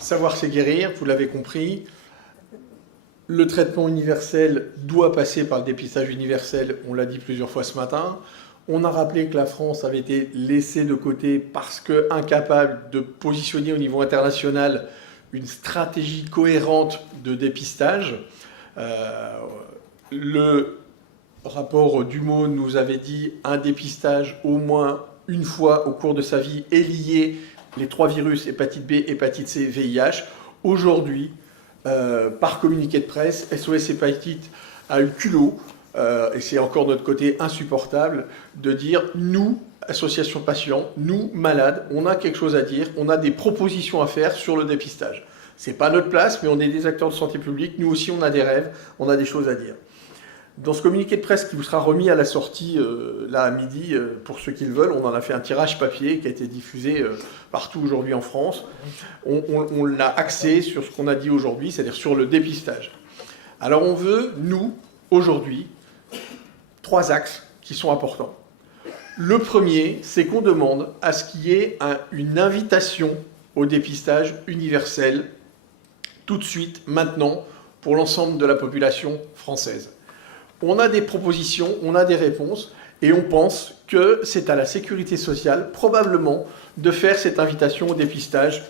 Savoir c'est guérir, vous l'avez compris. Le traitement universel doit passer par le dépistage universel, on l'a dit plusieurs fois ce matin. On a rappelé que la France avait été laissée de côté parce qu'incapable de positionner au niveau international une stratégie cohérente de dépistage. Le rapport Dumont nous avait dit un dépistage au moins une fois au cours de sa vie est lié les 3 virus, hépatite B, hépatite C, VIH. Aujourd'hui, par communiqué de presse, SOS Hépatite a eu le culot, et c'est encore de notre côté insupportable, de dire nous, association patients, nous, malades, on a quelque chose à dire, on a des propositions à faire sur le dépistage. C'est pas notre place, mais on est des acteurs de santé publique, nous aussi on a des rêves, on a des choses à dire. Dans ce communiqué de presse qui vous sera remis à la sortie, là à midi, pour ceux qui le veulent, on en a fait un tirage papier qui a été diffusé partout aujourd'hui en France. On l'a axé sur ce qu'on a dit aujourd'hui, c'est-à-dire sur le dépistage. Alors on veut, nous, aujourd'hui, 3 axes qui sont importants. Le premier, c'est qu'on demande à ce qu'il y ait une invitation au dépistage universel, tout de suite, maintenant, pour l'ensemble de la population française. On a des propositions, on a des réponses, et on pense que c'est à la sécurité sociale, probablement, de faire cette invitation au dépistage.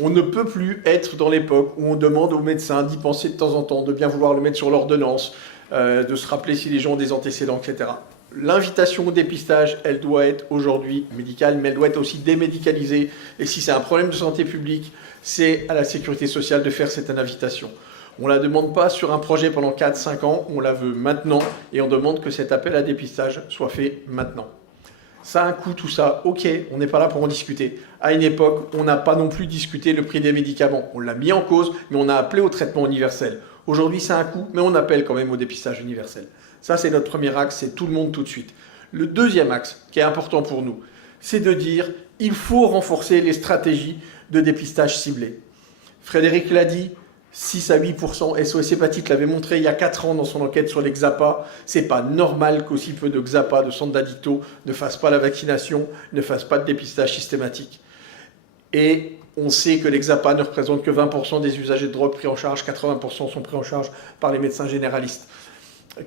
On ne peut plus être dans l'époque où on demande aux médecins d'y penser de temps en temps, de bien vouloir le mettre sur l'ordonnance, de se rappeler si les gens ont des antécédents, etc. L'invitation au dépistage, elle doit être aujourd'hui médicale, mais elle doit être aussi démédicalisée. Et si c'est un problème de santé publique, c'est à la sécurité sociale de faire cette invitation. On ne la demande pas sur un projet pendant 4-5 ans, on la veut maintenant et on demande que cet appel à dépistage soit fait maintenant. Ça a un coût tout ça, ok, on n'est pas là pour en discuter. À une époque, on n'a pas non plus discuté le prix des médicaments. On l'a mis en cause, mais on a appelé au traitement universel. Aujourd'hui, ça a un coût, mais on appelle quand même au dépistage universel. Ça, c'est notre premier axe, c'est tout le monde tout de suite. Le deuxième axe, qui est important pour nous, c'est de dire il faut renforcer les stratégies de dépistage ciblé. Frédéric l'a dit, 6 à 8%, SOS Hépatite l'avait montré il y a 4 ans dans son enquête sur les XAPA. C'est pas normal qu'aussi peu de XAPA, de centres d'addictos, ne fassent pas la vaccination, ne fassent pas de dépistage systématique. Et on sait que les XAPA ne représentent que 20% des usagers de drogue pris en charge, 80% sont pris en charge par les médecins généralistes,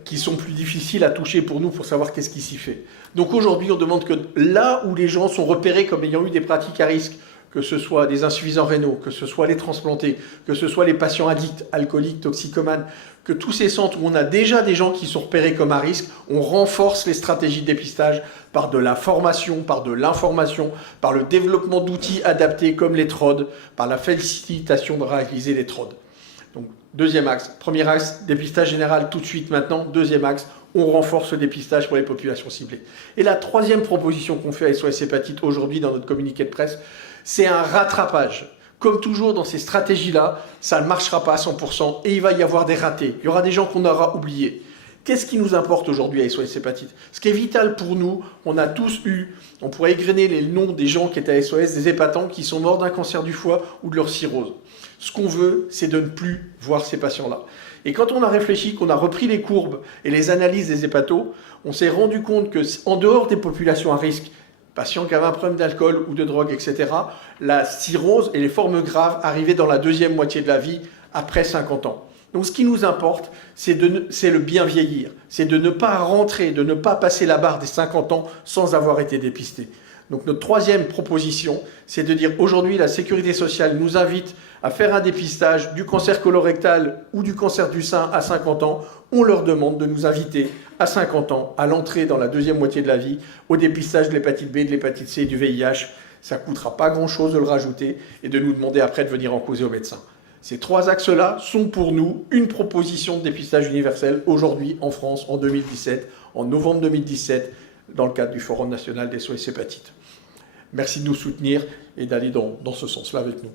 qui sont plus difficiles à toucher pour nous pour savoir qu'est-ce qui s'y fait. Donc aujourd'hui, on demande que là où les gens sont repérés comme ayant eu des pratiques à risque, que ce soit des insuffisants rénaux, que ce soit les transplantés, que ce soit les patients addicts, alcooliques, toxicomanes, que tous ces centres où on a déjà des gens qui sont repérés comme à risque, on renforce les stratégies de dépistage par de la formation, par de l'information, par le développement d'outils adaptés comme les TROD, par la facilitation de réaliser les TROD. Donc, deuxième axe. Premier axe, dépistage général tout de suite maintenant. Deuxième axe, on renforce le dépistage pour les populations ciblées. Et la troisième proposition qu'on fait à SOS Hépatite aujourd'hui dans notre communiqué de presse, c'est un rattrapage. Comme toujours dans ces stratégies-là, ça ne marchera pas à 100% et il va y avoir des ratés. Il y aura des gens qu'on aura oubliés. Qu'est-ce qui nous importe aujourd'hui à SOS Hépatite? Ce qui est vital pour nous, on a tous eu, on pourrait égrener les noms des gens qui étaient à SOS, des hépatants qui sont morts d'un cancer du foie ou de leur cirrhose. Ce qu'on veut, c'est de ne plus voir ces patients-là. Et quand on a réfléchi, qu'on a repris les courbes et les analyses des hépatos, on s'est rendu compte qu'en dehors des populations à risque, patients qui avaient un problème d'alcool ou de drogue, etc., la cirrhose et les formes graves arrivaient dans la deuxième moitié de la vie, après 50 ans. Donc ce qui nous importe, c'est le bien vieillir. C'est de ne pas rentrer, de ne pas passer la barre des 50 ans sans avoir été dépisté. Donc notre troisième proposition, c'est de dire aujourd'hui la sécurité sociale nous invite à faire un dépistage du cancer colorectal ou du cancer du sein à 50 ans. On leur demande de nous inviter à 50 ans à l'entrée dans la deuxième moitié de la vie au dépistage de l'hépatite B, de l'hépatite C et du VIH. Ça ne coûtera pas grand-chose de le rajouter et de nous demander après de venir en causer aux médecins. Ces 3 axes-là sont pour nous une proposition de dépistage universel aujourd'hui en France en 2017, en novembre 2017, dans le cadre du Forum national des SOS Hépatite. Merci de nous soutenir et d'aller dans ce sens-là avec nous.